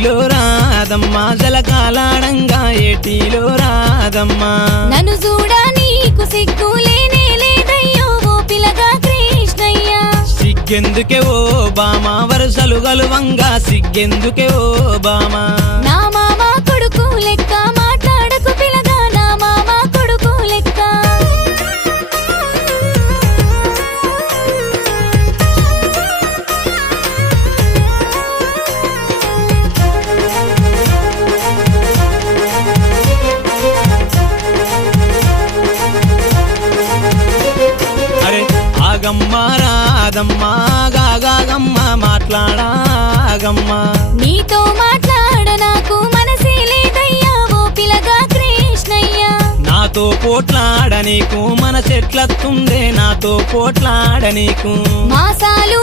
ఏటిలో రాదమ్మా జలకాలాడంగా ఏటిలో రాదమ్మా. నన్ను చూడా నీకు సిగ్గులేనే లేదయ్యో ఓ కృష్ణయ్య. సిగ్గెందుకే ఓ బామా వరుసలు గలువంగా సిగ్గెందుకే ఓ బామా. అరే ఆగమ్మా రాదమ్మా గాగాగమ్మ మాట్లాడాగమ్మా. నీతో మాట్లాడ నాకు మనసే లేదయ్యా ఓ పిల్లగా కృష్ణయ్య. నాతో పోట్లాడ నీకు మన చెట్లత్తుందే నాతో పోట్లాడ నీకు. మాసాలు